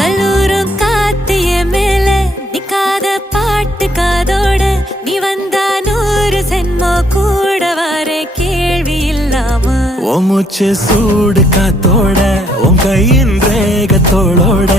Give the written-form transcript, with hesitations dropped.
கல்லூரும் காத்து என் மேல நிக்காத பாட்டு காதோட நீ வந்தா 100 சென்மோ கூட வர கேள்வி இல்லாம ஓ மூச்சு சூடு காத்தோட உன் கையின் ரேகத்தோளோட